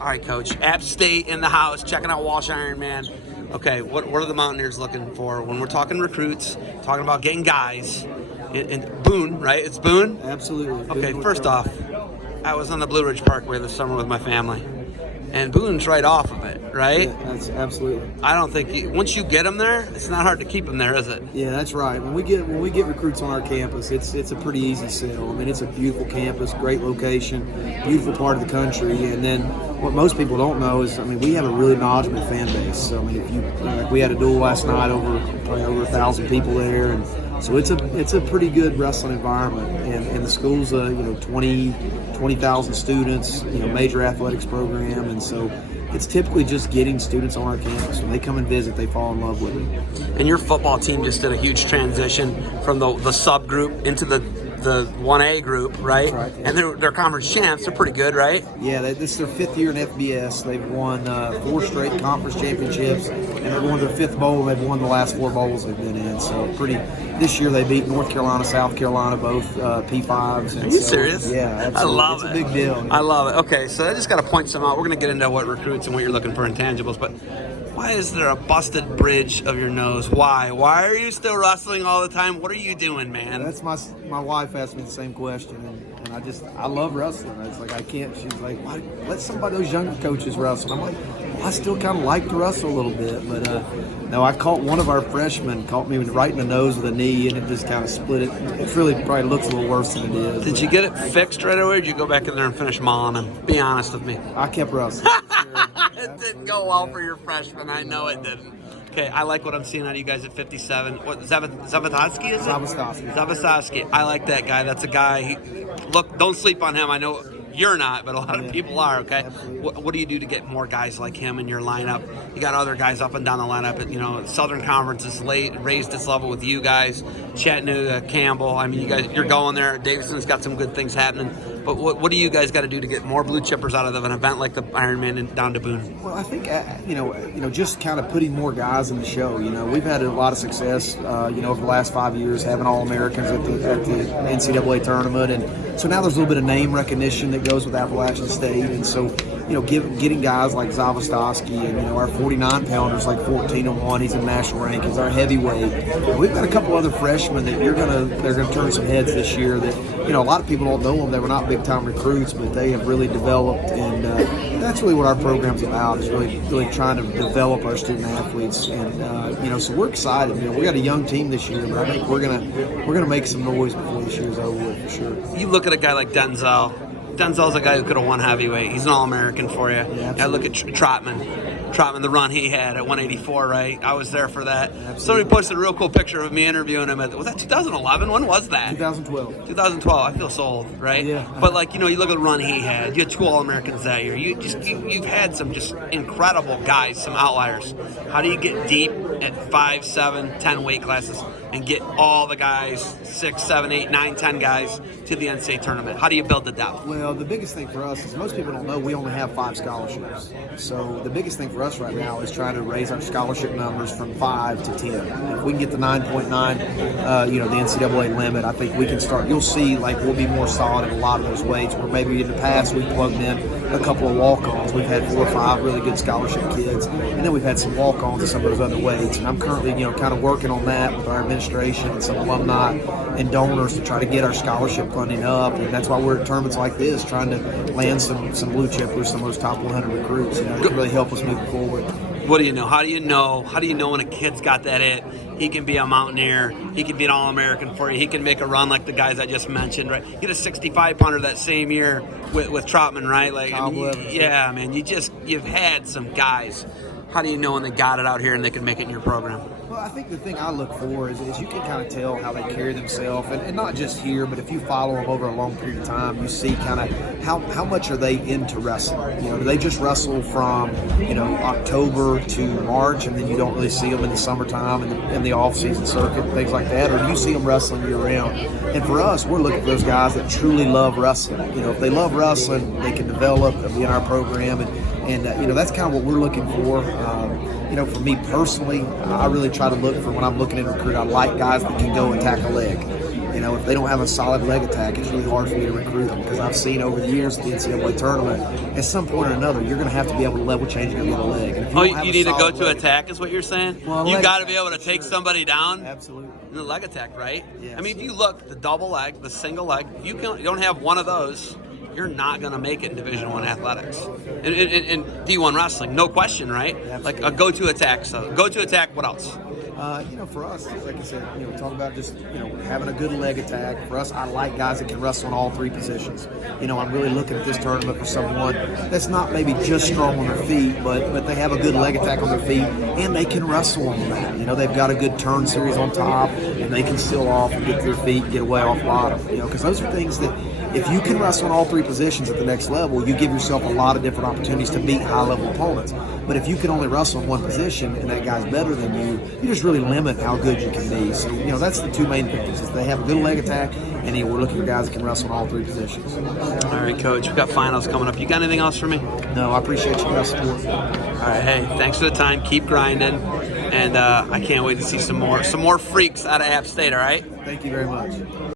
All right, Coach. App State in the house, checking out Walsh Ironman. Okay, what are the Mountaineers looking for when we're talking recruits, talking about getting guys? And Boone, right? It's Boone? Absolutely. Okay, first off, I was on the Blue Ridge Parkway this summer with my family. And Boone's right off of it, right? Yeah, that's absolutely. I don't think once you get them there, it's not hard to keep them there, is it? Yeah, that's right. When we get recruits on our campus, it's a pretty easy sell. I mean, it's a beautiful campus, great location, beautiful part of the country. And then what most people don't know is, I mean, we have a really knowledgeable fan base. So I mean, if you like, we had a duel last night, probably over 1,000 people there, and so it's a pretty good wrestling environment. And the school's 20,000 students, major athletics program, and so it's typically just getting students on our campus. When they come and visit, they fall in love with it. And your football team just did a huge transition from the subgroup into the 1A group, right? That's right, yeah. And they're conference champs. They're pretty good, right? Yeah, this is their 5th year in FBS. They've won 4 straight conference championships, and they're going to their 5th bowl. They've won the last 4 bowls they've been in. So this year they beat North Carolina, South Carolina, both P5s. Are you serious? Yeah, absolutely. I love it. It's a big deal. I love it. Okay, so I just got to point some out. We're going to get into what recruits and what you're looking for intangibles, but why is there a busted bridge of your nose? Why? Why are you still wrestling all the time? What are you doing, man? That's my wife asked me the same question, and I love wrestling. It's like I can't. She's like, why, let somebody those younger coaches wrestle. I'm like, well, I still kind of like to wrestle a little bit, but no, I caught one of our freshmen caught me right in the nose with a knee, and it just kind of split it. It really probably looks a little worse than it is. Did you get it fixed right away, or did you go back in there and finish mauling him? Be honest with me. I kept wrestling. It didn't go well for your freshman. I know it didn't. Okay, I like what I'm seeing out of you guys at 57. What, Zavatotsky is it? Zavatotsky. I like that guy. That's a guy. Look, don't sleep on him. I know you're not, but a lot of people are, okay? What do you do to get more guys like him in your lineup? You got other guys up and down the lineup. Southern Conference is raised its level with you guys. Chattanooga, Campbell. I mean, you guys, you're going there. Davidson's got some good things happening. But what do you guys got to do to get more blue chippers out of an event like the Ironman and down to Boone? Well, I think just kind of putting more guys in the show. We've had a lot of success, over the last 5 years, having All-Americans at the NCAA tournament, and so now there's a little bit of name recognition that goes with Appalachian State, and so getting guys like Zavatotsky and our 49-pounder's like 14-1. He's in national rank. He's our heavyweight. And we've got a couple other freshmen that they're gonna turn some heads this year. That a lot of people don't know them. They were not big-time recruits, but they have really developed, and that's really what our program's about. Is really trying to develop our student athletes, and so we're excited. We got a young team this year, but I think we're gonna make some noise before this year's over with for sure. You look at a guy like Denzel. Denzel's a guy who could have won heavyweight. He's an All-American for you. Yeah, I look at Trotman, the run he had at 184, right? I was there for that. Absolutely. Somebody posted a real cool picture of me interviewing him. Was that 2011? When was that? 2012. 2012. I feel so old, right? Yeah. But you look at the run he had. You had 2 All-Americans that year. You've had some just incredible guys, some outliers. How do you get deep at 5, 7, 10 weight classes and get all the guys, 6, 7, 8, 9, 10 guys to the NCAA tournament? How do you build the depth? Well, the biggest thing for us is most people don't know we only have 5 scholarships. So the biggest thing for us right now is trying to raise our scholarship numbers from 5 to 10. If we can get to 9.9, the NCAA limit, I think we can start. You'll see, we'll be more solid in a lot of those weights. Where maybe in the past we've plugged in a couple of walk-ons. We've had 4 or 5 really good scholarship kids, and then we've had some walk-ons at some of those other weights. And I'm currently, kind of working on that with our administration and some alumni and donors to try to get our scholarship funding up. And that's why we're at tournaments like this, trying to land some blue chippers, some of those top 100 recruits, to really help us move forward. What do you know? How do you know when a kid's got that it? He can be a Mountaineer. He can be an All-American for you. He can make a run like the guys I just mentioned, right? He had a 65-pounder that same year with Trotman, right? Yeah, man. You've had some guys. How do you know when they got it out here and they can make it in your program? Well, I think the thing I look for is you can kind of tell how they carry themselves, and not just here, but if you follow them over a long period of time, you see kind of how much are they into wrestling. Do they just wrestle from October to March, and then you don't really see them in the summertime and in the off-season circuit and things like that, or do you see them wrestling year-round? And for us, we're looking for those guys that truly love wrestling. If they love wrestling, they can develop and be in our program, and that's kind of what we're looking for. For me personally, I really try to look for when I'm looking at a recruit. I like guys that can go attack a leg. You know, if they don't have a solid leg attack, it's really hard for me to recruit them, because I've seen over the years at the NCAA tournament, at some point or another, you're going to have to be able to level change and get a leg. And if you need to go to attack, is what you're saying? Well, you got to be able to take somebody down. Absolutely. In the leg attack, right? Yes. I mean, if you look, the double leg, the single leg, you don't have one of those, you're not going to make it in Division I athletics. In D1 wrestling, no question, right? Absolutely. Like a go-to attack. So go-to attack, what else? You know, for us, like I said, you know, talk about just, you know, having a good leg attack. For us, I like guys that can wrestle in all three positions. You know, I'm really looking at this tournament for someone that's not maybe just strong on their feet, but they have a good leg attack on their feet, and they can wrestle on the mat. You know, they've got a good turn series on top, and they can seal off and get to their feet and get away off bottom. You know, because those are things that, if you can wrestle in all three positions at the next level, you give yourself a lot of different opportunities to beat high-level opponents. But if you can only wrestle in one position and that guy's better than you, you just really limit how good you can be. So, you know, that's the two main things, is they have a good leg attack, and we're looking for guys that can wrestle in all three positions. All right, Coach, we've got finals coming up. You got anything else for me? No, I appreciate you guys' support. All right, hey, thanks for the time. Keep grinding, and I can't wait to see some more freaks out of App State, all right? Thank you very much.